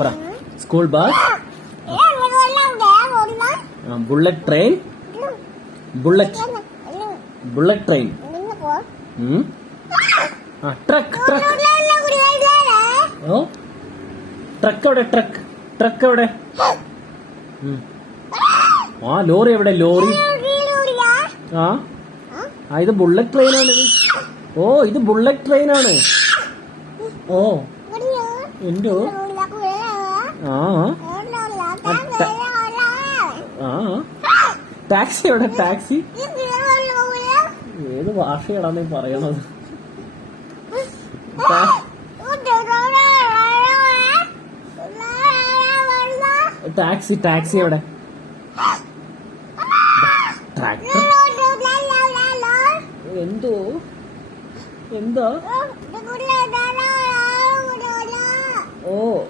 പറ. School bus, bullet train, bullet train, truck. ഓ, truck എവിടെ? ട്രക്ക് എവിടെ? ലോറി എവിടെ? ലോറി. ഇത് ബുള്ളറ്റ് ട്രെയിനാണ്. ഇത് ബുള്ളറ്റ് ട്രെയിനാണ്. ഓ, എന്തോ? ടാക്സി എവിടെ? ടാക്സി ഏത് ഭാഷയാടാ നീ പറയണത്? ടാക്സി എവിടെ? ട്രാക്ടർ. എന്തോ ഓ